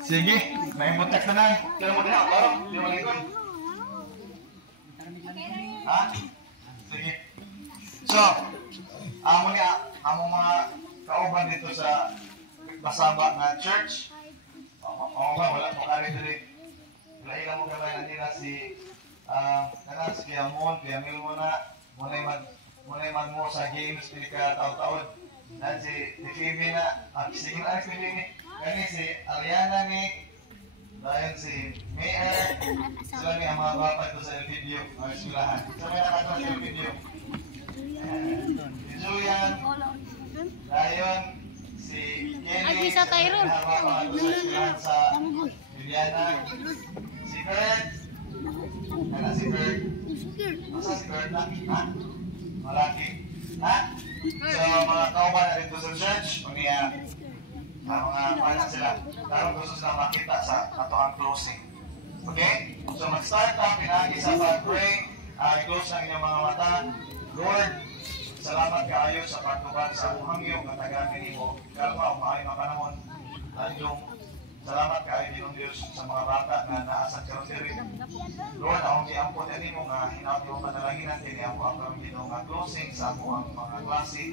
Sige, may mutak na lang. Kaya mo din ako, laro. Di mo likod. Ha? Sige. So, among mga kauban dito sa Masaba na church. Wala mo kari dito. Wala mo kamay na nila si Kaya Mil mo na. Muna'y mag mo sa games, pili ka taon-taon. Na si Phoebe na, sige na si Phoebe. Kani si Ariana ni, dahil si Mayor, sila ni ang mga bata ito sa video, ang eskwelahan. Sa may nakataon sa video. Si Julian, Dayon, si Kenny, sa eskwelahan sa Juliana, si Kurt, si Kurt, masa si Kurt na, ha? Malaki, ha? So, mga kauban na dito sa church, mga paano sila. Karong gusto sila makita sa katoang closing. Okay? So, mag-start ang pinagi sa pag-pray. I-close lang inyong mga mata. Lord, salamat kaayo sa pagtuban sa muhangyo katagamin mo. Kalma, umahay mapanahon. Salamat kaayo din ng Diyos sa mga bata na naasang karotery. Lord, akong giampon din mo nga hinawat yung panalaginan din ako ang ginong nga closing sa ako ang mga klase.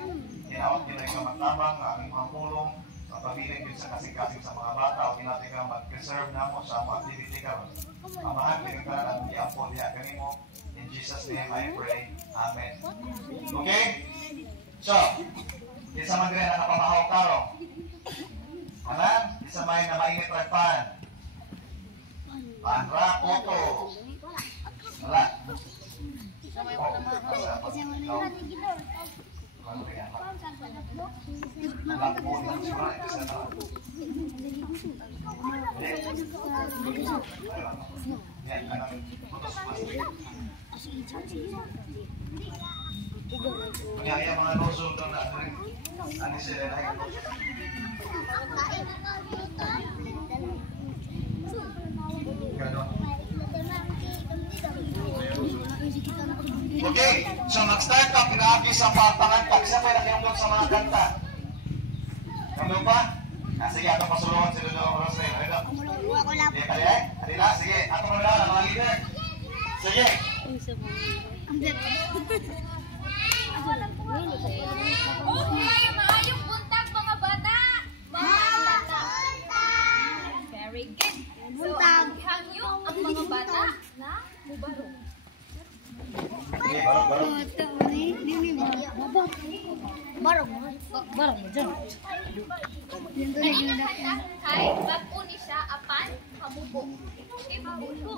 Hinawat nila yung matabang, ang mga pulong, mapabiling din sa kasing-kasing sa mga bata o natin ka mag-preserve na mo sa mga activity ka. Amahan, pinagkaran ang giampon niya kanimo. In Jesus' name I pray. Amen. Okay? So, isa man din nakapamahaw karo. Alam? Isa may na mainit ragpan. Panra, koto. Wala. Kaya mga noso doon na ano sila na okay, so mag-start ka pinagi sa pagpangantag. Siya pa nakiungkot sa mga kanta. Ano pa? Sige, atong pasulungan si Dodo Roswell. Ano? Sige, palihay. Alila, sige. Atong malala, mga leader. Sige. Okay, maayong buntag mga bata. Mga bata. Very good. So, hangyo ang mga bata na mubarong. Barang dyan. Kay bago ni siya apan hamubo. Okay, hamubo.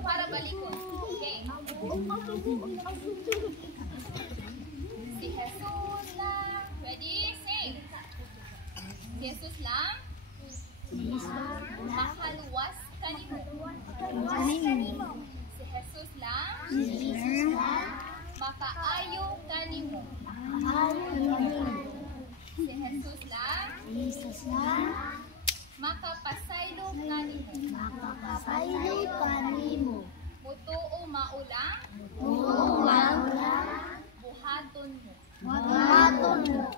Para balikon. Okay. Si Jesus lang. Ready? Sing. Si Jesus lang. Makaluwas kanimo. Si Jesus lang. Makaayo kanimo. Si Jesus lang. Makapasaylo kanimo. Mutuo maulang. Buhaton mo.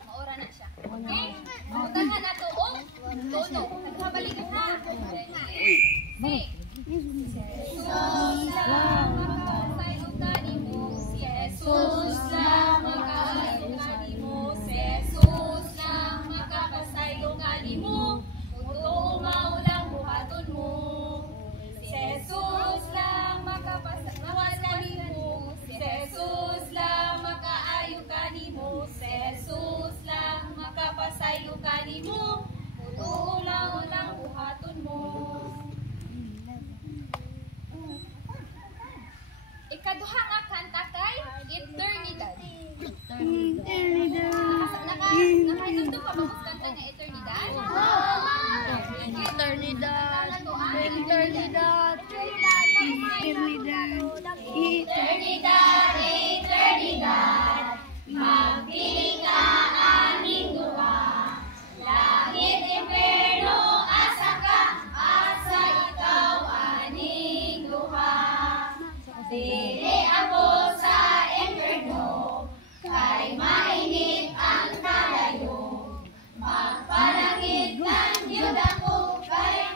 Maura na siya. Okay? Utangan na to o tono. Nagkabalik ka ha. Sing. Jesus lang. Makapasaylo kanimo. Si Jesus lang. Makaayo kanimo. Si Jesus lang. Makapasaylo kanimo. Mutuo maulang buhaton mo. Si Jesus lang. Makapasaylo kanimo. Si Jesus lang. Makaayo kanimo. Si Jesus lang. Makapasaylo kanimo. Mutuo maulang buhaton mo. Ikaduha nga kanta kay Eternidad. Nakainundo pa ba kung kanta nga Eternidad? Eternidad. Magpiling ka aming duha. Langit imperno asa ka, asa ikaw aning duha. Dili ako sa imperno, kay mainit ang kalayo. Magpalangit ng Diyod ako, kay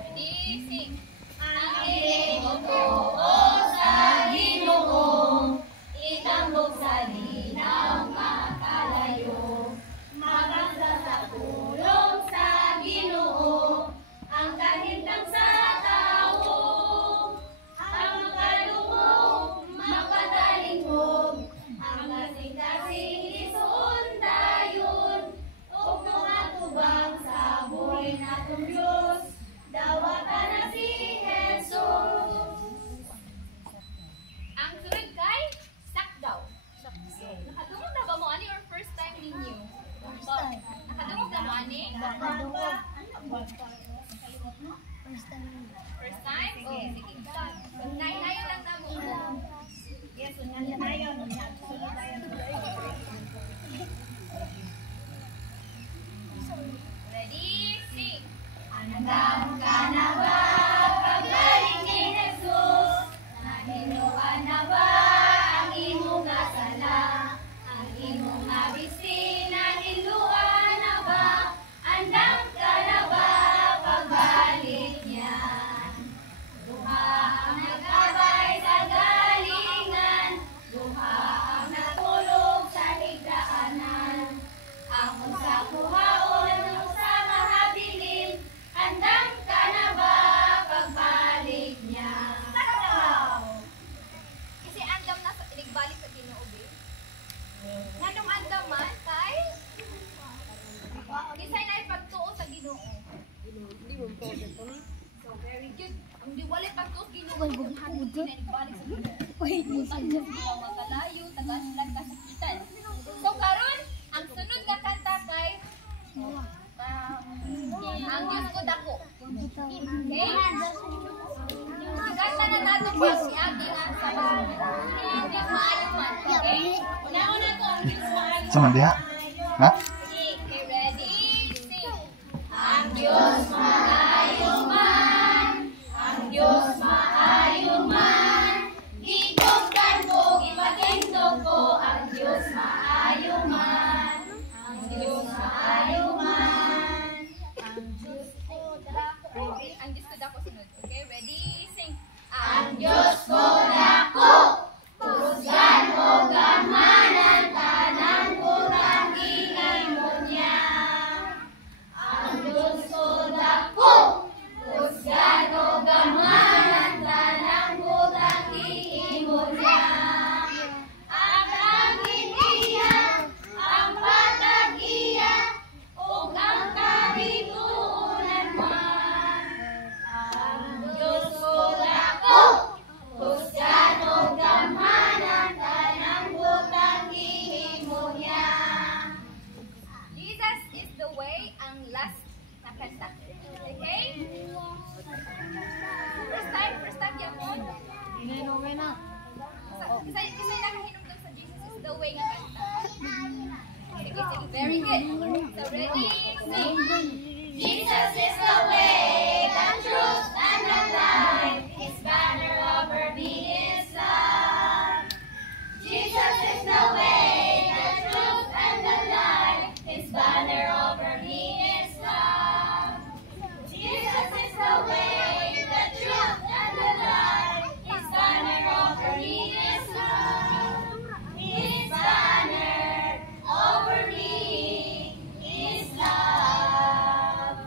Ready, sing. Ang ilimotoo sa Ginoo, itambok sa linaw makalayo. Maganda sa tulong sa Ginoo, ang kahintang sa tao. Ang makalungog, mapadalingog, ang kasing-kasing isuon dayon. Ug tumatubang sa buhay natong Diyos, dawatan na si Jesus. Ang sunod kay sakdaw. Nakadungog na ba mo ani or first time ninyo? Nakadungog na mo ani? First time? Okay, sige. Nay-nayo lang na mo. Yes, sunod tayo. Ready, sing. Andam ka na ba, paglaling ni Jesus? Nahinuan na ba ang imong sala? Ang imong nabisi, nahiluan na ba? Andam ka na ba, pagbalik niya? Duha ang nag-abay sa galingan, duha ang natulog sa higdaanan. Ang sa kuhaon sa mahabilin, andam ka na ba, pagbalik niya? Kasi andam na sa nagbalik sa Ginoo be. Nganong andam man kay Kisay na ipagtuo sa Ginoo. So very good. Ang diwali pagtuo sa Ginoo, ang hangin na nagbalik sa Ginoo. Ang Diyos bilang makalayo, tagaslan kasakitan. So karon, ang sunod na kanta kay ang Diyos ko dako. Okay? Kanta na nato po si Ate nga sa ang Diyos maayo man. Okay? Una-una to, ang Diyos maayo. Sama diha. Ha? Okay, ready? Sing. Ang Diyos maayo man, ang Diyos maayo man. Gitugtan ko, gipatindog ko, ang Diyos maayo man. Ang Diyos maayo man. Ang Diyos ko dako. Ang Diyos ko dako sunod. Okay, ready? Sing. Ang Diyos ko dako, kusgan o gamanan, tanan kurang gingaymon niya. Ang Diyos ko dako, kusgan o gamanan, tanan kurang gingaymon niya. Ang langit iya, ang patag iya, ug ang kabituunan man. Ang Diyos ko dako, kusgan o gamanan, tanang butang gihimo niya. Jesus is the way, ang last na kanta. Okay? First time yan mo. Kisay nakahinumdum sa Jesus is the way nga kanta. Sige, sige. Very good. So ready? Sing. Jesus is the way, the truth, and the life. His banner over me is love. Jesus is the way, the truth, and the life. His banner over me is love. Jesus is the way, the truth, and the life. His banner over me is love. His banner over me is love.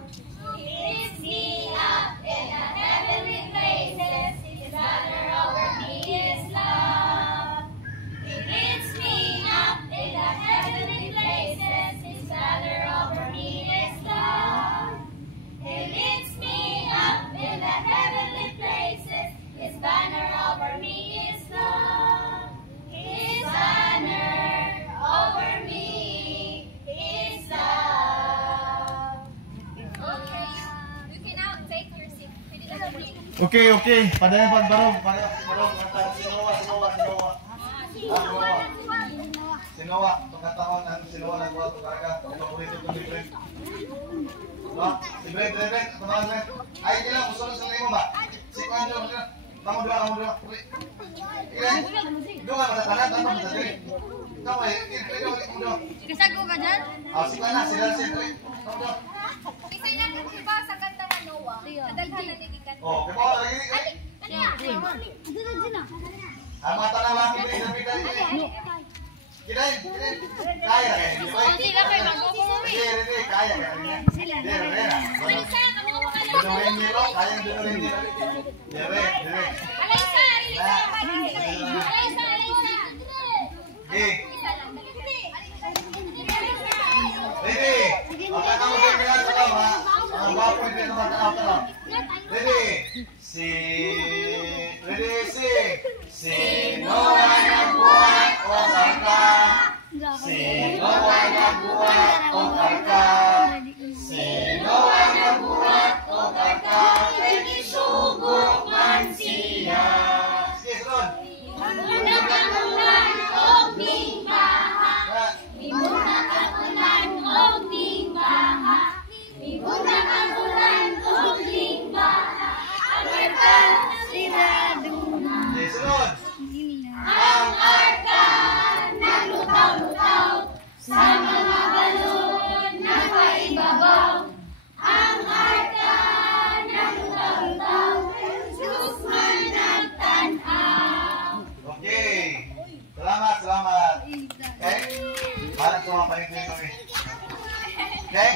He lifts me up in the heavenly places. His banner over me is love. He lifts me up in the heavenly places. His banner over me is love. He lifts me up in the heavenly places. His banner over me is love. His banner over me is love. Okay. You can now take your seat. Pwede na kami. Okay, okay. Padayon pagbarog. Barog. Sinowa. Sinowa. Pagkataon ang sinowa na buhat ng karaga. Paborito ko libre. No? Libre. Tumakas na. Ay, kailang. Musulong sa limo ba? Si Kwanjo. Kamu dua. Doon ka matatanan. Tanto matatanan. Ikaw ay. Kamu dua. Kasago ka dyan? Si Kana. Si Dalsin. Kamu dua. Kisay na Oh, kaya mo lagi. Ang mga tanang laki pinipita dito. Kirain. Kaya kaya. Hindi na kayo mag-go. Hindi, kaya kaya. Dinurin nilo, kaya dinurin nilo. Dire. Alaysa. Ready. Maka kamu dengan selama bapak itu teman teman. Ready. Sino ang nagbuhat o karka? Sino ang nagbuhat o karka? Sino ang nagbuhat o karka? Inisugok man siya. Sige, sunod. Mimuna kakulan o mingbaha. Mimuna kakulan o mingbaha. Mimuna kakulan o mingbaha. Ang arka siraduna. Sige, sunod. Ang arka naglutaw-lutaw sa mga balon na paibabaw. Ang arka naglutaw-lutaw, Diyos man nagtanaw. Okay. Selamat. Okay? Parang sumapaling ko kami. Okay?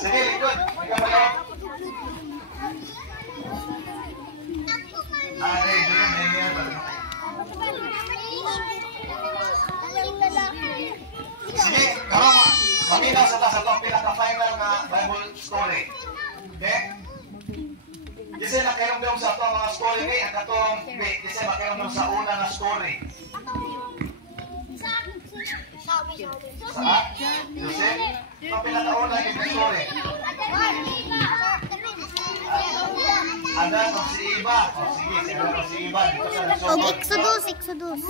Sige, likod. Ikaw balik. Sige, karon maminaw sa itong pinaka-final na Bible story. Okay? Kasi nakainom sa itong mga story ni, at itong kasi makainom sa una na story. Sa? Jose? Itong pinaka-una yung story. Ada kung si Iba. O sige, siguro si Iba. Dito sa nasugod. Exodus.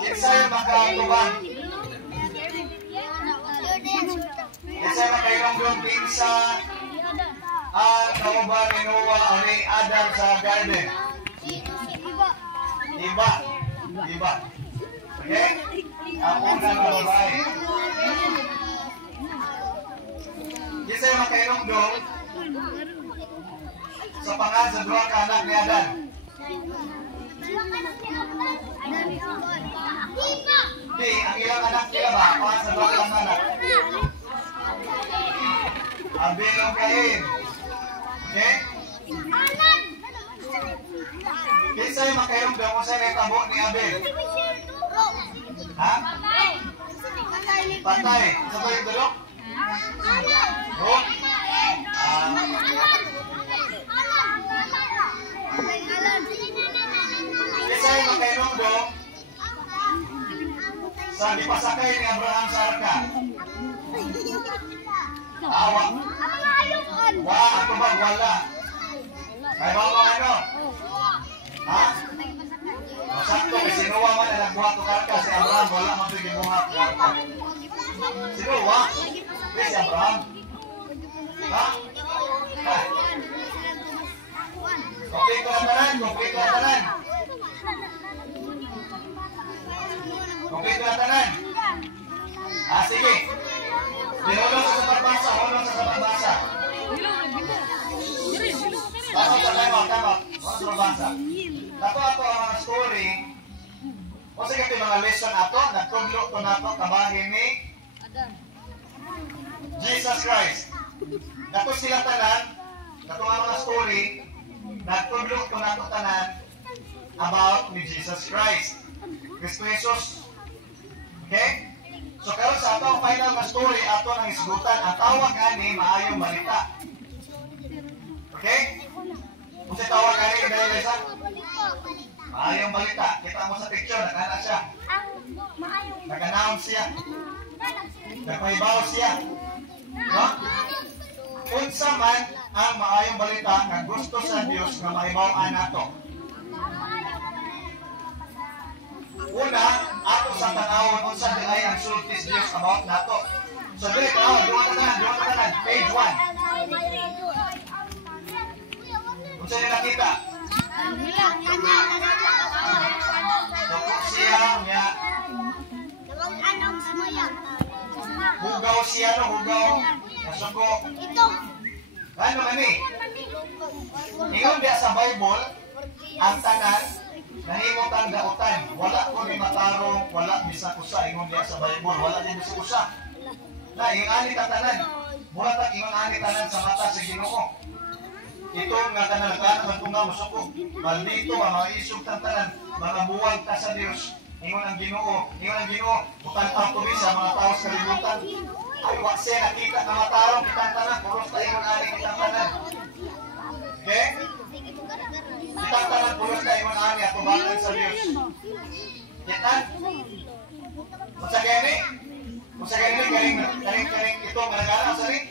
Kinsa yung makatubang? Kinsa yung makainom kinsa ang kauban ni Noah o ni Adam sa garden? Iba. Okay? Ang unang babae. Kinsa yung makainom doon sa pangan sa dua ka anak ni Adam? Hindi, ang ilang anak nila ba? Pangan sa dua ka anak. Abel o Cain. Okay? Kinsa yung makainom doon kung saan itabo ni Abel? Ha? Patay. Sa ba yung dulok? Oh? Kinsa yung makainom doon sa dipasakay ni Abraham sa arka? Awa. Ako ba wala? Kaya ba ano? Ha? Masakto, kasi Noah man na nagbuhat o karka. Si Abraham, wala man ito gibuhat o karka. Si Noah? Si Abraham? Ha? Ha? Complete ko na tanan? Complete ko na tanan? Sige. Hulong sa parbasa. Tama. Sa parbasa. Ato ang mga story. O sige ito mga lesson ato. Nagtudlo ito na ito. Kabahin ni Jesus Christ. Nato sila tanan. Nato ang mga story. Nagtudlo ito na ito tanan about ni Jesus Christ. Kristo Jesus. Okay? So karon sa atong final na story ato nang isgutan ang tawag ani maayong balita. Okay? Kung sa tawag ani dahil sa maayong balita, kita mo sa picture nakana siya. Nag-announce siya. Nagpahibaw siya. No? Unsa man ang maayong balita nga gusto sa Dios nga mahibaw-an nato. Una, ato sa tanawon unsa dilay ang sultis Dios about nato. So dili ka, duwa tanan, page 1. Unsa nila kita? Dako siya nga hugaw siya no, hugaw. Nasuko. Ano man ni? Ingon diya sa Bible, ang tanan nahimong ang dautan. Wala ko ni matarong, wala bisag usa. Ingon diya sa Bible, wala din bisag usa. Na yung ani ka tanan, buhatag ingon ani tanan sa mata sa Ginoo. Ito nga kanalagaan ng tunga musuko. Maldito ang mga isog ng tanan, mga buwag ka sa Dios. Ingon ang Ginoo, bukan ang tuwi sa mga tao sa kalibutan. Ay wakse nakita na matarong kitang tanan, puros ta ingon ani kitang tanan. Okay? Kitang tanan puros ta ingon ani at tubangan sa Dios. Kita? Kung sa gani galing ito managana sa rin.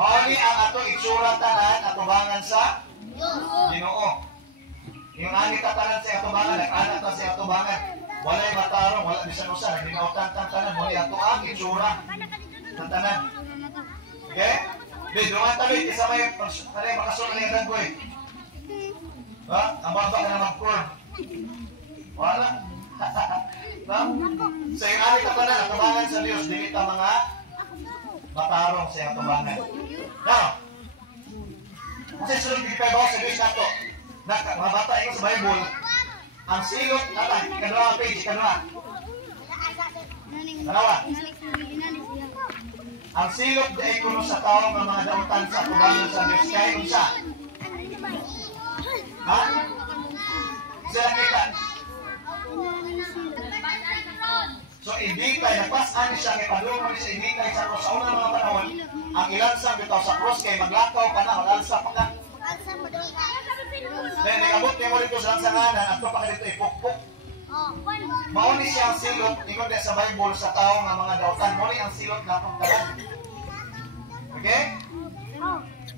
Mauni ang ato itsura tanan at tubangan sa Ginoo. Yung ani tatanan sa atubangan, nag-anak na sa atubangan. Walay matarong, wala bisan usa, nagdinautan tang tanan, muli ato ang itsura ng tanan. Okay? Di, dungan tabi, isa may makasunod na yung dagboy. Ha? Ang baba ka na mag-curve. Wala. No? So yung ani tatanan, atubangan sa Diyos, dili ta mga matarong sa atubangan. Now, kasi sunod hindi kayo bawa sa Diyos na ito. Mga bata ito sa Bible, ang silot natin, ikadwa page, ikadwa. Dalawa. Ang silot na ikuno sa tao ng mga dautan sa kubangan sa Diyos. Kaya kung siya. Ha? Sila kita. So, ibigay, nagpasan siya, kay padulong siya, ibigay sa cross. Sa unang mga panahon, ang ilansang bitaw sa cross, kay maglakaw pa na, mag-alsa pa ka. Then, nagabot niya mo rito sa lansanganan, at pa ka dito ipukpuk. Mauni siya ang silot, ingon din sa Bible sa tao ng mga dautan. Mauni ang silot na akong talan. Okay?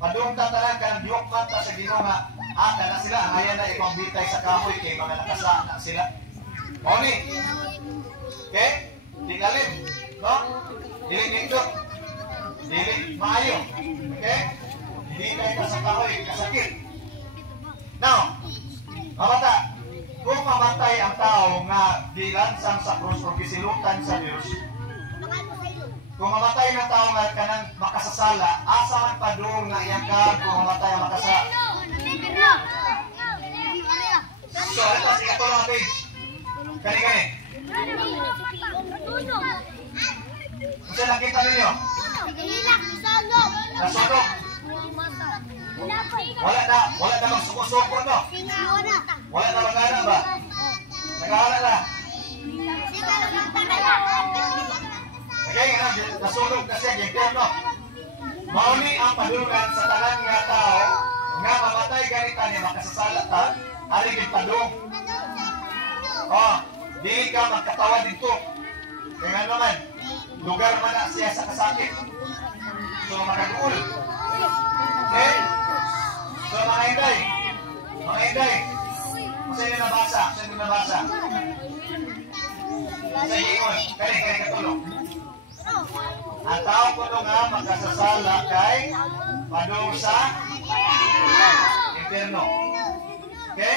Padung tatalan ka ng diok mata sa Ginoo nga, na sila, ang ayan na ipang bitay sa kahoy, kay mga nakasa na sila. Mauni. Okay? Di galim. No? Dili nindot. Dili maayo. Okay? Bitay ka sa kahoy, kasakit. Now, mamata, kung mamatay ang tao nga dilansang sa krus o kisilutan sa Diyos, kung mamatay ng tao nga kanang makasasala, asa man pa doon nga iyang ka kung mamatay ang makasasala? So, ito, sige ito lang page. Kani-kani. Kasi nakita ninyo? Nasunog. Wala na magsuko-suko no? Wala na magana ba? Nag-aaral na. Okay, nasunog na siya, gigyan no? Mauni ang padulungan sa tanan nga tao nga mamatay ganita niya makasasala ta, ari padung. Oh, di ka magkatawa dito. Kaya nga naman, lugar man na siya sa kasakit. So, makagul. Okay? So, mga inday. Sa inyo nabasa. Sa ingon, kaya katulong. Ang tao ko nga magkasasala kay padung sa inferno. Okay?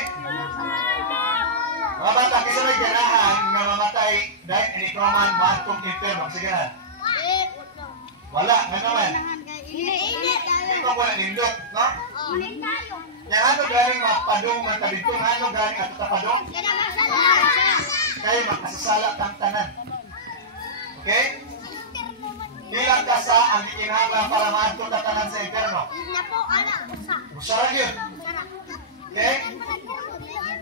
Mga bata, kasi may ganahan nga mamatay dahil inikroman maantong inferno. Sige na. Wala, nga naman. Ito ko na nindot, no? Yang ano galing mapadong matabitong, ano galing at tapadong? Kayo makasasala kang tanan. Okay? Ilang ka sa ang ikinahanglan para maadto ta tanan sa inferno? Usara yun. Okay?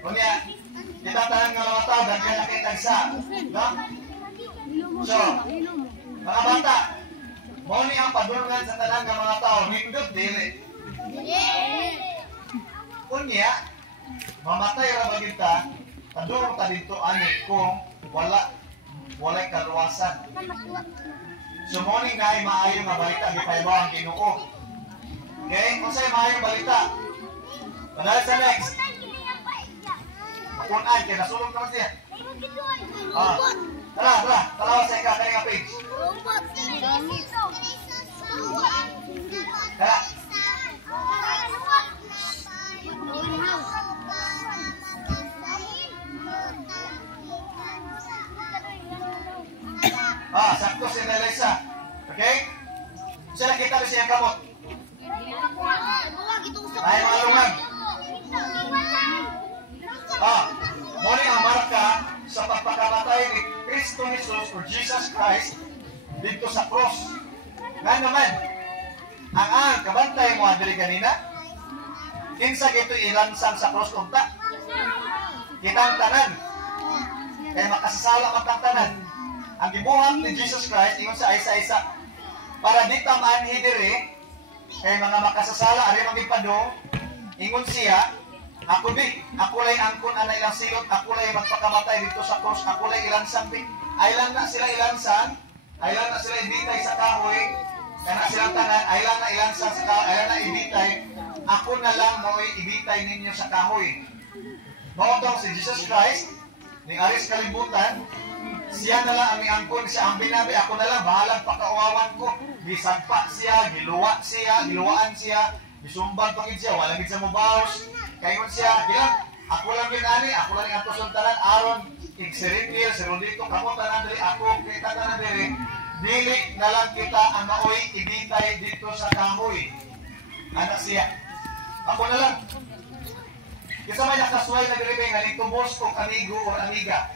Kunya, kita tanan nga mga tao, dahil nakita sa. No? So, mga bata, mauni ang padulungan sa tanan nga mga tao, nindot dili. Kunya, mamatay ra ba kita, padulong ta dito ani kung walay kaluwasan. So morning na ay maayo nga balita gipaybaw ang Ginoo. Okay? Kung sa'yo maayo balita. Panahal sa next. Makunan, kaya nasulog naman siya. Tara, talawa sa ika, kaya nga page. Tara. Sakto si Melissa. Okay? Sila kita ba siya kamot? Ay, mga lungag. Muli ang marka sa pagpakamatay ni Kristo Jesus or Jesus Christ dito sa cross. Nga naman, ang kabantay mo adiri kanina, kinsa gito ilansang sa cross unta. Kitang tanan. Kaya makasasala matang tanan. Ang gibuhat ni Jesus Christ, ingon sa isa-isa, para di tamaan hidiri, kay mga makasasala, ari magipado, ingon siya, ako lay angkon ana ilang silot, ako lay magpakamatay dito sa cross, ako lay ilansang bi. Aylan na sila ilansang, aylan na sila ibitay sa kahoy, kana silang tanan, aylan na ilansang sa kahoy, aylan na ibitay, ako na lang mo'y ibitay ninyo sa kahoy. Maotong si Jesus Christ, ning aris kalibutan, siya na lang ang iangkon, siya ang binabi, ako na lang, bahalang pakauawan ko. Gisagpa siya, giluwaan siya, gisumbang pangid siya, walang gid siya mubaos. Kaingon siya, diyan, ako lang ginani, ako lang ang tusuntanan, aron, igsirinil, sirundito, kamo tanan diri, ako, kita tanan diri, dili na lang kita ang maoy, ibitay dito sa kahoy. Anak siya, ako na lang. Kisa may nakasway na diri nga nitubos kong amigo o amiga.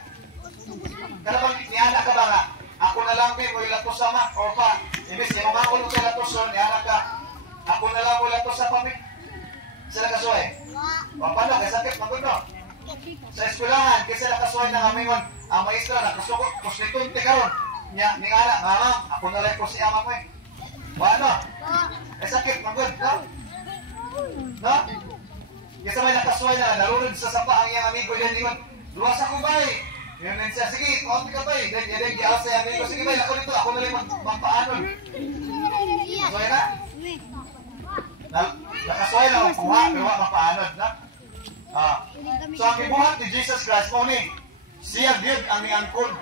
Kada pag niana ka ba nga, ako na lang din mo ilatos sama o pa. Ibig yung mga ulo sa latoson, niana ka, ako na lang mo ilatos sa pamit. Sila kasuway. Paano, kasakit magod no? Sa eskwelahan, kasi nakasuway na ngamingon, ang maestra nakasukot, kusnitunti karon. Nya, ni ana, mama, ako na lang ko si ama ko eh. Paano? Kasakit magod, no? No? Kasi may nakasuway na, narunod sa sapa ang iyang amigo yan, ingon, luwas ako ba eh? Yun din siya, sige, konti ka ba eh? Then, gialas sa iyang amigo, sige ba, ako dito, ako na lang magpaanon. Nakasuway na? Nakasuway na kuha, pero magpaanon, na? So, ang ibuhat ni Jesus Christ, morning, siya did ang niangkon.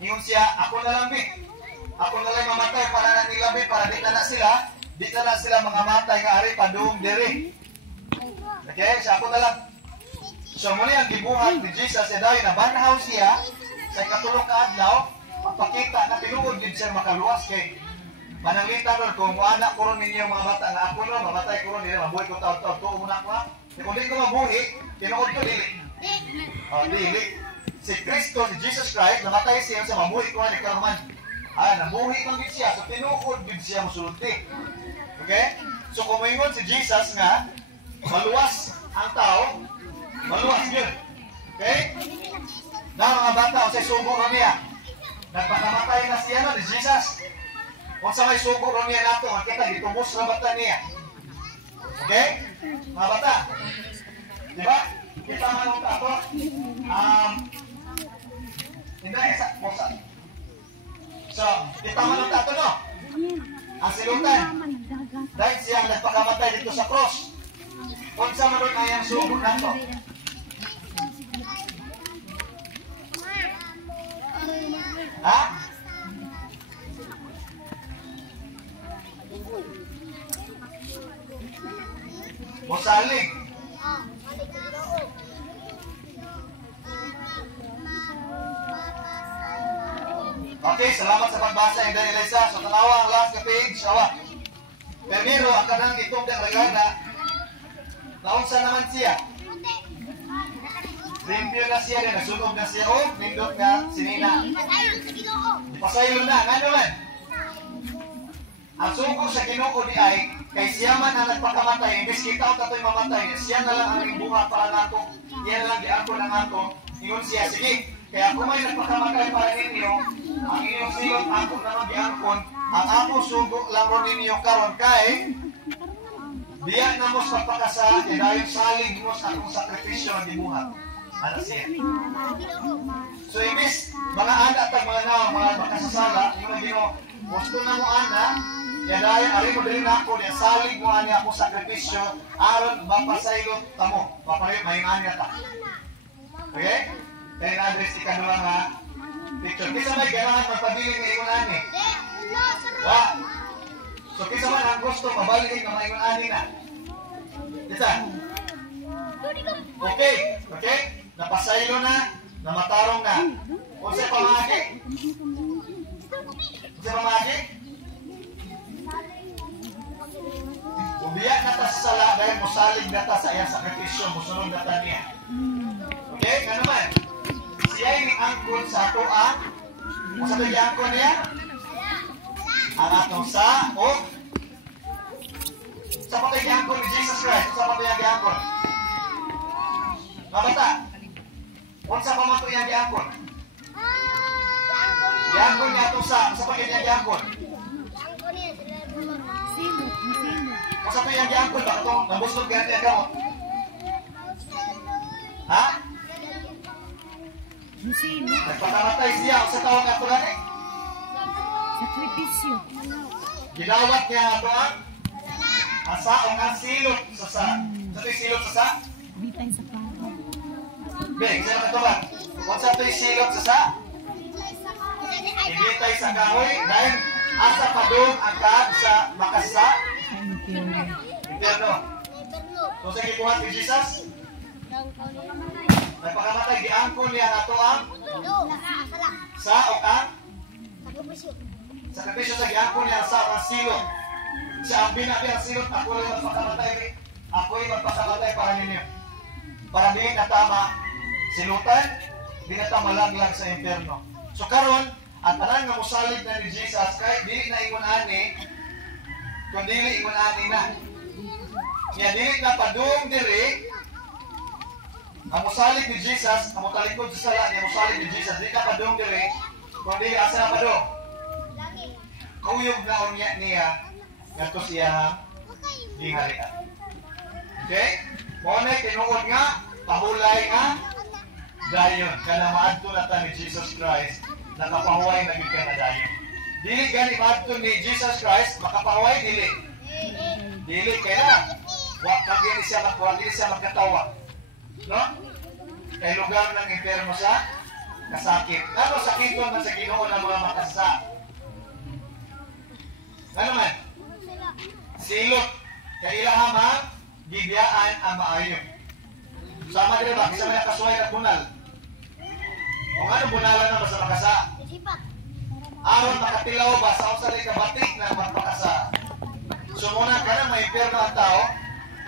Ingon siya, ako na lang, ako na lang mamatay para na nilabi, para di na sila mga matay nga ari, padung diri. Okay, siya ako na lang. So muli ang gibuhat ni Jesus siya dahil nabanhaw siya sa ikatulong ka adlaw, papakita na tinuod din siya makaluwas kay mananglita ron kung anak ko ron ninyo mga bata nga ako ron, mamatay ko ron nila, mabuhay ko taon-taon, tuo muna ko ha. Kung di ko mabuhi, tinuod ko dili. Dili. Si Kristo, si Jesus Christ, namatay siya sa mabuhi ko ni Kalman. Nabuhi ko din siya, so tinuod din siya musulti. Okay? So kung maingon si Jesus nga, maluwas ang tao, maluwas yun. Okay? Na mga bata, o sa sugo ron niya, nagpakamatay na siya no, ni Jesus. Kung sa may sugo ron niya nato, makita, ditubos na bata niya. Okay? Mga bata, diba? Kita manong tato, hindi, isa. So, kita manong tato no? Ang silutan, dahil siyang nagpakamatay dito sa cross. Kung sa manong ayang sugo na to. Ha? Mosalig. Okay, salamat sa pagbasa ng Daniel Isa. So, tanawa ang last ka page. Awa. Primero, ang kanang itong regada. Naunsa naman siya. Limpyo na siya din. Nasunog na siya. O, nindot na sinina. Pasaylo na. Nga naman. Ang sugo sa Ginoo di ay, kay siya man ang nagpakamatay. Imbis kita o tato'y mamatay. Siya na lang ang imbuha para nato. Yan lang giangko na nato. Ingon siya, sige. Kaya kung may nagpakamatay para ninyo, ang inyong silot ako naman giangkon, ang ako sugo lang ron ninyo karon kay biya na mo sa pagpakasa, kaya dahil salig mo sa akong sakripisyo ang dibuhat. Ano siya? So, ibis, mga anak at mga nawa, mga makasasala, yung mga Ginoo, gusto na mo anak, kaya dahil ari mo din ako, niya salig mo niya ako sakripisyo, aron mapasaylot tamo, paparin, mahingan niya ta. Okay? Kaya na-address ikaduha nga picture. Kisa may ganahan magpabiling na ingon ani? Wa? So kisa man ang gusto, mabalikin na maingon ani na. Dita? Okay? Okay? Napasaylo na, namatarong na. Kung sa'y pamagi? Kung sa'y pamagi? musalig data sa iyang sakripisyo, musunod data niya. Okay, nga naman. Siya ay angkon sa ato ang sa ito angkon niya? Ang atong sa o sa patay angkon ni Jesus Christ. Sa patay ang angkon. Mga bata, kung sa pamato yung angkon? Angkon niya ito sa patay yung angkon. Kung sa patay yung angkon, baka ito nabusog ganti ang gamot. Ha? Nagpatamatay siya sa tawag ato gani? Sakripisyo. Ginawat niya ato ang asa o ang silot sa sa. Sa ito'y silot sa sa? Bitay sa paro. Beng, sino ka ito ba? Kung sa ito'y silot sa sa? Ibitay sa kahoy dahil asa padung ang kaag sa makasa? Impyerno. Kung sa gibuhat ni Jesus? Nagpakamatay, giangkon niya nga ito ang sa o ang sakripisyo sa giangkon niya sa ang silot. Siya ang binabi ang silot, ako rin magpakamatay. Ako'y magpakamatay para ninyo. Para di na tama silutan, di na tama malaglag sa impyerno. So karon, ang tanan nga musalig na ni Jesus, kahit di na ingon ani, kundi ingon ani na. Kaya dili na padung diri, ang musalig ni Jesus, ang mutalikod sa sala niya, musalig ni Jesus, di ka padung diri, kundi asa na padung. Kuyog na unya niya, gato siya giharian. Okay? Muna tinuod nga, pahulay nga, dayon, kana maadto na ta ni Jesus Christ, nakapahuway na gid ka na dayon. Dili gani maadto ni Jesus Christ, makapahuway, dili. Dili, kaya wa kagini siya magkatawa. No? Kay lugar ng impyerno sa kasakit. Ano sakiton man sa Ginoo ng mga makasa? Ano man? Silot. Kay ilaha man gibiyaan ang maayo. Sama dire ba? Kisa man nakasuway na bunal. Kung ano bunalan na ba sa makasa? Aron makatilaw ba sa usa ka batik na magpakasa? So muna ka na may impyerno ang tao.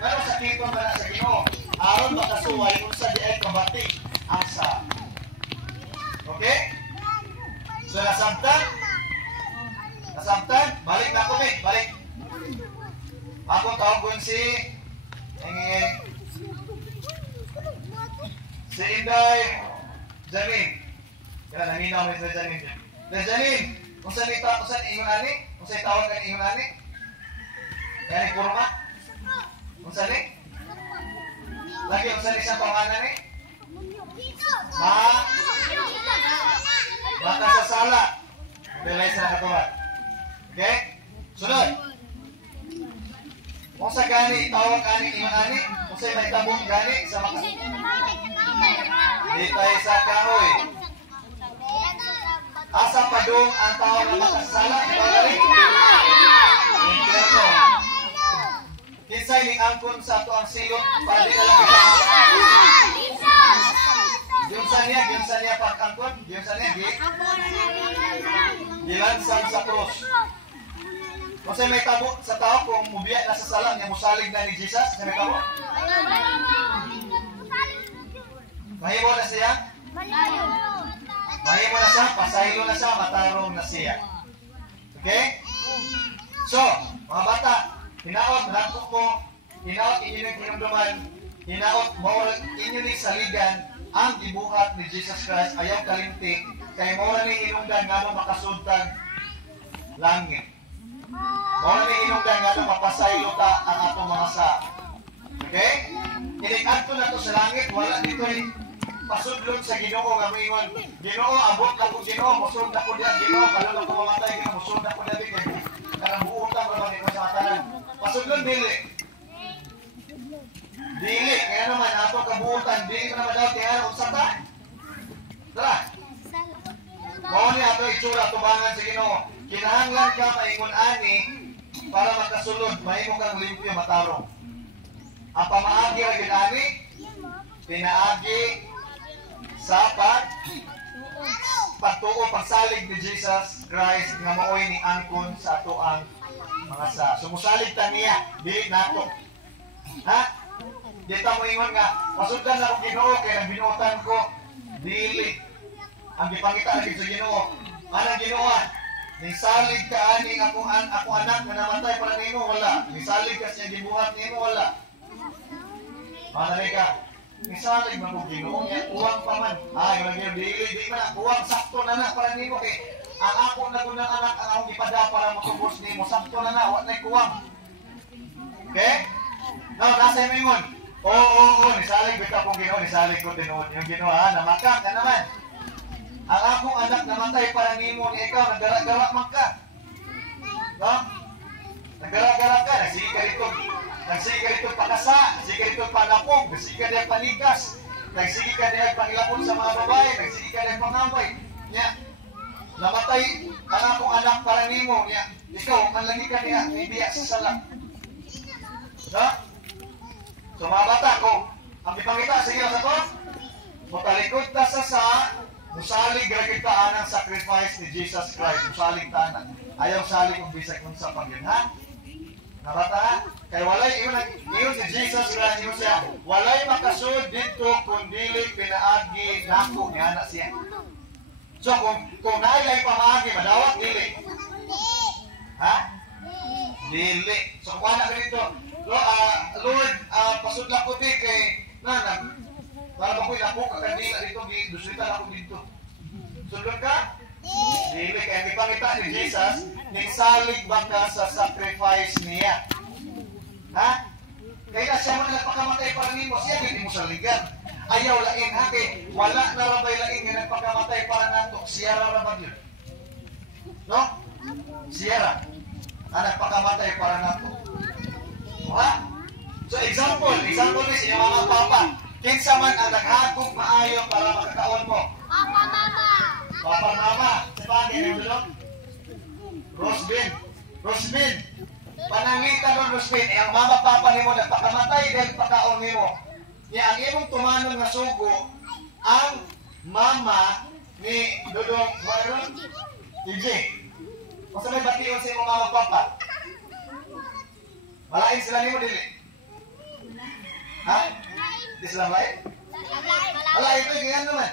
Pero sakiton man sa Ginoo. Aron makasuway kung sa di ay kabati asa. Okay? So nasabtan? Balik na ako, Mick. Balik. Ako tawag si Inday Jamin. Kaya naninaw mo si Jamin. Jamin, kung saan ingon ani? Kung saan tawag ka ingon ani? Kaya ni kurma? Kung saan ni? Lagi ang sa isang pangalan ni? Bata sa sala. Belay sa nakatuwa. Okay? Sunod. Kung sa gani, tawag ani, ingon ani, kung sa may tabong gani, sa mga... Di tayo sa kahoy. Asa padung ang tawag ng makasala? Ipagaling? Impyerno. Kinsay ni angkon sa ato ang silot para di nalang kita. Giyon sa niya pag-angkon, giyon sa niya gilansang sa cross. Kasi may tabo sa tao kung mubiya na sa sala niya musalig na ni Jesus, kasi may tabo. Mahimo na siya? Mahimo na siya, pasaylo na siya, matarong na siya. Okay? So, mga bata, hinaot, nakok mo, hinaot inyo ng kinumduman, hinaot mo inyo ng saligan, ang ibuhat ni Jesus Christ, ayaw kalintik, kay mo na ni inungdan nga nung makasuntag langit. Mo na ni inungdan nga nung mapasaylo ta ang atong mga sa. Okay? Inig-adto na to sa langit, wala dito'y pasudlog sa Ginoo nga moingon, Ginoo, abot na ko Ginoo, musud na ko diyan Ginoo, kalau na ko mamatay Ginoo, musud na ko dali kay karang buutan ko man sa matanan. Pasudlog dili. Dili, kaya naman ato kabuutan, dili ko naman daw kaya unsa ta? Tara. Mao ni ato itsura tubangan sa Ginoo. Kinahanglan ka maingon ani para makasulod, mahimo kang limpyo matarong. Ang pamaagi ra gid ani, pinaagi sa pagtuo pagsalig ni Jesus Christ nga maoy ni angkon sa ato ang mga sa. Sumusalig ta niya, dili nato. Ha? Dito mo ingon nga, pasundan na akong Ginoo kaya nang binuotan ko, dili. Ang gipangita na sa Ginoo. Anong Ginoo? Nisalig ka ani ako anak na namatay para nimo wala. Nisalig ka siya gibuhat nimo wala. Manali ka. Nisalig man ko Ginoo niya uwang pa man. Yung nagyan dili di man uwang sakto na para nimo kay ang ako na gunang anak ang akong gipada para makubos nimo sakto na wa nay kuwang. Okay? Now, nasa mo ingon. Oo, nisalig bitaw kong Ginoo, nisalig ko tinuod yung Ginoo namaka ka naman. Ang akong anak namatay para nimo ni ikaw, nagdara-dara man ka. No? Nagdara-dara ka, nagsige ka rito pakasa, nagsige ka rito panapog, nagsige ka diya panikas, nagsige ka diya pangilapon sa mga babae, nagsige ka diya pangaway. Nya, namatay ang akong anak para nimo, nya, ikaw, manlagi ka niya, ibiya sa sala. No? So mga bata, kung ang ipangita, sige lang sa ko, matalikod ta sa musalig ra kita anang sacrifice ni Jesus Christ. Musalig tanan. Ayaw salig kung bisag kung sa pagyan, ha? Nabata? Kaya walay, iyon si Jesus Christ, iyon siya, walay makasud dito kung dili pinaagi nako niya na siya. So, kung nailay pamaagi, madawat, dili. Ha? Dili. So, kung anak ka dito, Lord, pasudla ko di kay nanag. Para ba ko'y napuka kanila dito, dusita ako dito. Sundod ka? Dili, kaya ipangita ni Jesus, nagsalig ba ka sa sacrifice niya? Ha? Kaya siya man nagpakamatay para nimo, siya hindi mo saligan. Ayaw lain, ha? Kaya wala na rabay lain nga nagpakamatay para nato. Siya rabag yun. No? Siya ra. Ang nagpakamatay para nato. Ha? So example ni siya mga papa. Kinsa man ang naghagog maayo para makakaon mo? Papa, mama. Papa, mama. Sa bagay, ano doon? Rosbin. Panangitan ng Rosbin, ang mama, papa ni mo nagpakamatay dahil pakaon ni mo. Kaya ang imong tumanon nga sugo, ang mama ni Dodong Maron, TJ. Kung sa may batiyon sa imong mama, papa, malain sila ni mo, dili? Ha? Di sila lain? Malain ito, ganyan naman.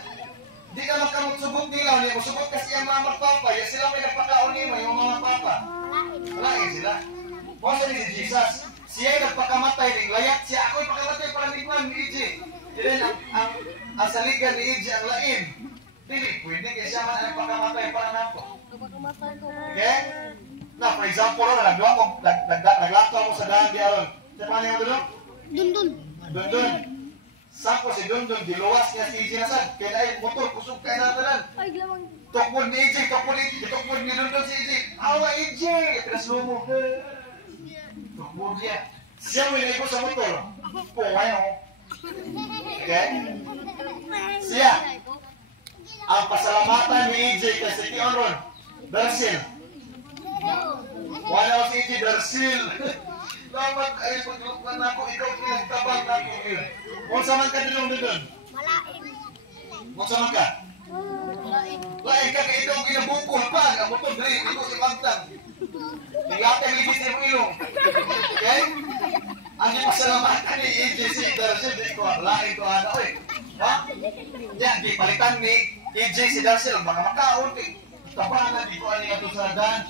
Di ka magkamutsubot nila, niya musubot kasi ang mama papa, yan sila may nagpakaon ni mo, yung mama papa. Malain sila. Kung sa ni Jesus, siya ay nagpakamatay rin, layat siya, ako'y pakamatay para ni Juan, ni EJ. Then ang saligan ni EJ ang lain. Dili, pwede kaya siya man ang nagpakamatay para nato. Okay? Na, for example, naglakaw mo sa daan di aron. Sa paano yung dulong? Dundun. Sako si Dundun, diluwas niya si EJ nasad. Kaya na yung motor, kusog kayo natalan. Tukpon ni EJ, tukpon ni Dundun si EJ. Awa EJ! Pinaslo mo. Tukpon niya. Siya may naigo sa motor. Puway mo. Okay? Siya. Ang pasalamatan ni EJ kasi si Onron. Darsil. Wala si EJ, Darsil. Dapat ay paglupan ako, ikaw pinagtabang na ako. Kung saan ka dilong doon? Kung saan ka? Lain ka kaya itong pinabukol pa. Ang motor dali, ikaw si Pagtang. Naglatang ligis na ilong. Okay? Ang pasalamatan ni EJC Darsil, di ko, lain ko ana, oy. Ha? Yan, di palitan ni EJC Darsil, mga makaon, tabanan, di ko ano nga ito sa daan.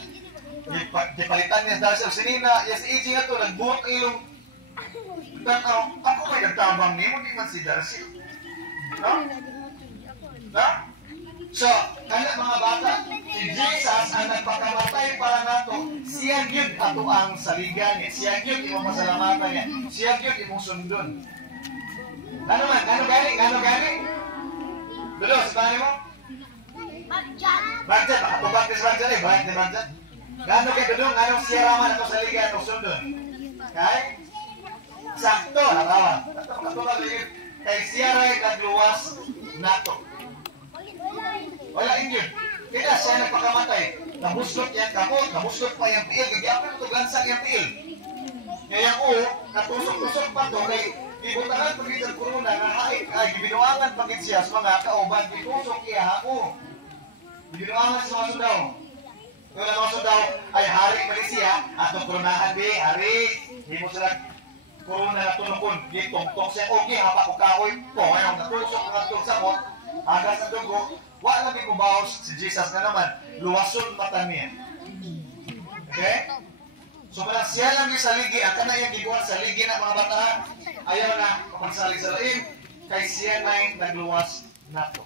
Di palitan niya Darsil, sinina, yes, EJ nga ito, nagbuot ilong. Ako may nagtabang niyo, di man si Darsil. No? No? So, kaya mga bata, si Jesus ang nagpakamatay para nato, siya yun ato ang saligan niya, siya yun imong masalamatan niya, siya yun imong sundon. Ano man? Gano gani? Dulo, sa paano mo? Bagjan, makatubag ni Bagjan eh, bahit ni Bagjan. Gano kay Dudong, anong siya raman ato saligan o sundon? Kay? Sakto, nakawan. Katubag ligid, kay siya rin nagluwas nato. Wala inyo. Kaya siya nagpakamatay. Nabuslot yan kamot, nabuslot pa yung tiil. Gagyapan ito gansang yung tiil. Kaya ko, natusok-tusok pa ito. Kaya ibutahan pagkit sa corona na ay gibinuangan pagkit siya sa mga kauban. Itusok iya ako. Gibinuangan sa mga sudaw. Kaya na mga sudaw ay hari Malaysia. Atong koronahan di, hari. Hindi mo sila puro na natulungon. Gitong-tong siya, okay, hapa ko kahoy. Kung ngayon, natusok na natulog sa mo, agas na dugo, wala lagi kubaos si Jesus na naman, luwason mata niya. Okay? So, parang siya lang yung saligi, ang kanang yung giguan saligi na mga bata, ayaw na pagsalig sa lain, kay siya na yung nagluwas nato.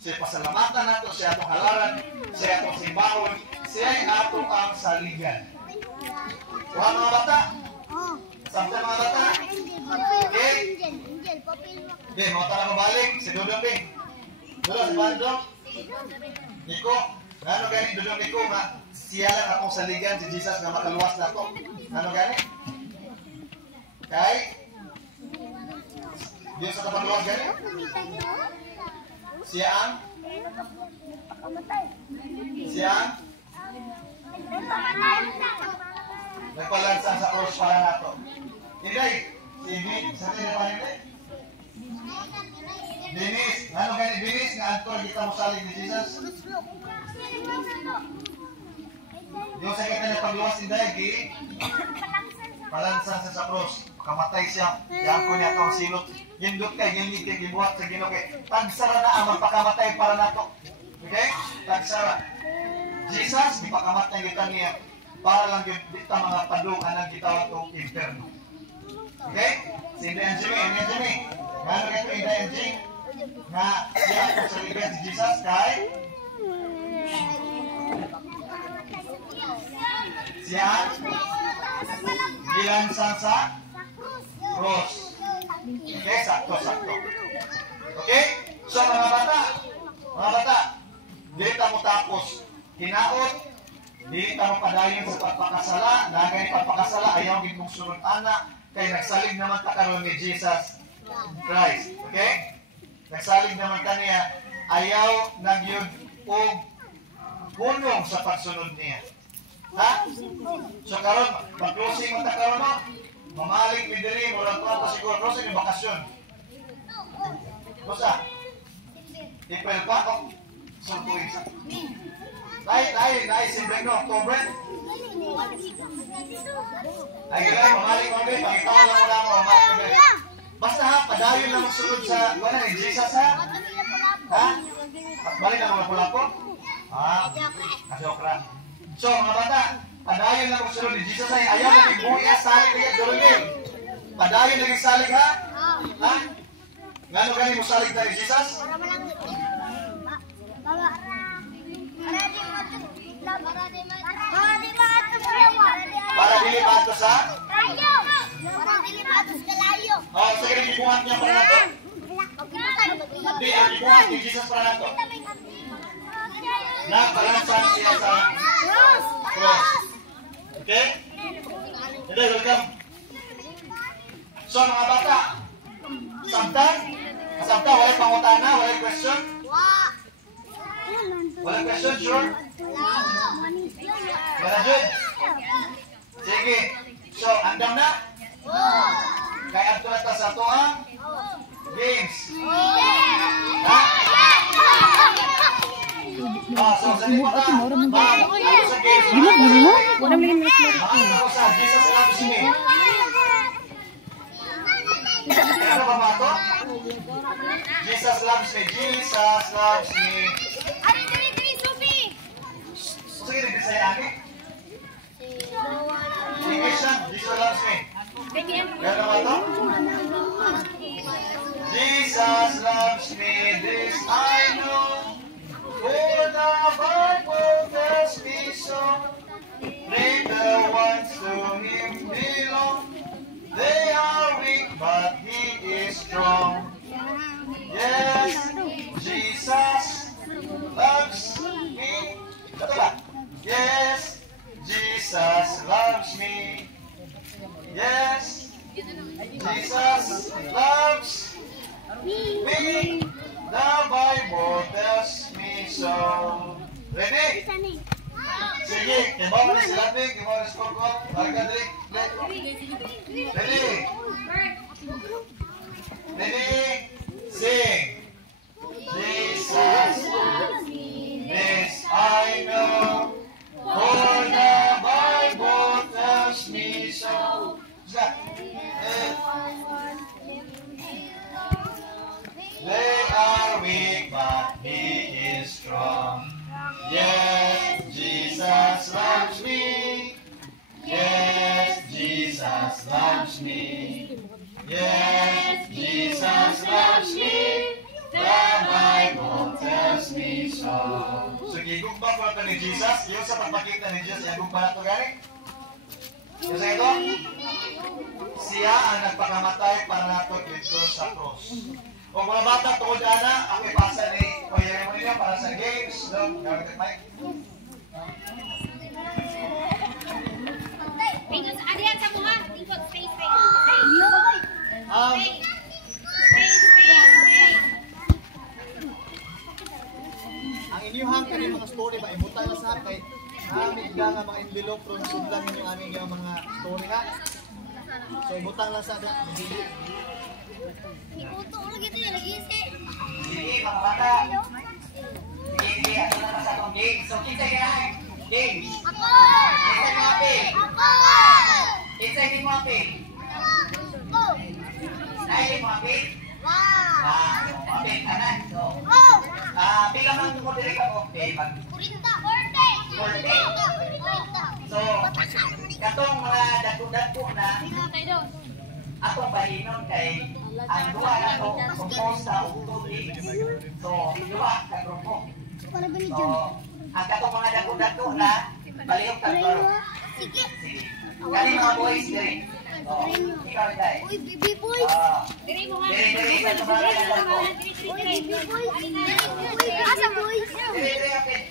Siya pasalamatan nato, siya atong halaran, siya atong simbahon, siya ay atong ang saligan. Kuha mga bata? Sampai mga bata? Okay? Okay, mga tara mabalik. Si Dudong Ding. Dudong, si Bandong. Niko. Ano gani Dudong Niko nga? Siya lang akong saligan si Jesus nga makaluwas na to. Ano gani? Kay? Diyos sa kapagluwas gani? Siya ang? Siya ang? Nagpalansa sa cross para nato. Inday, si Dennis, sa rin na Inday? Dennis, ano gani Dennis nga antor kita mo salig ni Jesus? Yung sa kita na pagluwas Inday, di palansa sa cross. Kamatay siya, yan ko niya itong silot. Yindot kay, yindot kay, gibuhat sa Ginoo kay. Tagsara na ang magpakamatay para nato. Okay? Tagsara. Jesus, di pakamatay kita niya. Para lang yun, dito mga padungan ang gitawag itong inferno. Okay? Si Inday and Jimmy. Gano'n ito Inday and Jimmy? Nga siya kung saligan si Jesus kay siya gilansang sa cross. Okay? Sakto. Okay? So mga bata, dito mo tapos hinaot. Di tamo padayon sa pagpakasala, nagay pagpakasala ayaw gid mong sunod ana kay nagsalig naman ta karon ni Jesus Christ. Okay? Nagsalig naman kaniya ayaw nagyud og punong sa pagsunod niya. Ha? So karon mag-closing mo ta karon no? Mamalig mi diri murag pa siguro closing ni bakasyon. Bosa. April pa ko. So tuig sa. Nay, simple no, October. Ay, gano'n, mamaling pakitawa lang muna mo, mamaling. Basta ha, padayon lang magsunod sa, wala ni Jesus ha? Ha? Balik na mga pula ko? Ha? Kasyokra. So, mga bata, padayon lang magsunod ni Jesus ha? Ayaw na ibuya, salig kaya, durulin. Padayon na salig ha? Ha? Ngano gani mo salig na ni Jesus? Para dili mato sa layo. Para dili mato sa layo. Oh, sige ni buhat niya para nato. Di ang buhat ni Jesus para nato. Na palansan siya sa cross. Okay? Hindi, welcome. So mga bata, sabtan, wala pangutana, wala question? Wala question, sure? Wala dyan? Sige. So, andam na? Kaya ato na ta sa ito ang games. Ha? So, sa lipat na. Ako sa games. Ako sa Jesus loves me. Ano ba ba ito? Jesus loves me. Jesus loves me. Sige, nagsaya ani? Question, Jesus loves me. Gano'n ba ito? Jesus loves me, this I know. For the Bible tells me so. Little ones to Him belong. They are weak, but He is strong. Yes, Jesus loves me. Ito ba? Yes, Jesus loves me. Yes, Jesus loves me. The Bible tells me so. Ready? Sige, kibaw na sila din. Kibaw na score ko. Barga din. Ready? Ready? Sing. Jesus, this I know. For the Bible tells me so. loves me. Yes, Jesus loves me. The Bible tells me so. So, gigugba ko ito ni Jesus. Yung sa pagpakita ni Jesus, gigugba na ito gani. Yung sa ito, siya ang nagpakamatay para nato dito sa cross. Kung mga bata tuod ana, ako ipasa ni Kuya mo ninyo para sa games. Gamit ang mic. Tingnan sa adiyan sa mga. Tingkot, stay. Ang inyuhang kani mga story ba ibutan na sa kay amig nga mga envelope ron sudlan ninyo aming yung mga story ha. So ibutang lang sa Ikuto ulo gitu ya lagi sih. Sige, mga bata. Sige, ano naman sa itong games. So, kita yan. Games. Ako. Kita yung mga pig. Ako. Kita yung mga pig. Ako. Dahil yung mga pig. Wow. Yung mga pig. Anan. So, Oh. bilang ang mo diri ka mo. Kurinta. Forte. So, katong mga dako-dako na atong bahinon kay ang duwa na ito compose sa utuli. So, duwa ka grupo. Para ba ni So, ang katong mga dako-dako na balihok ka grupo. Sige. Sige. Kani mga boys diri. Oh, ikaw dai. Uy, baby boy. Diri mo nga. Diri ka sa mga dako. Uy, baby boy. Asa boy? Diri, apit.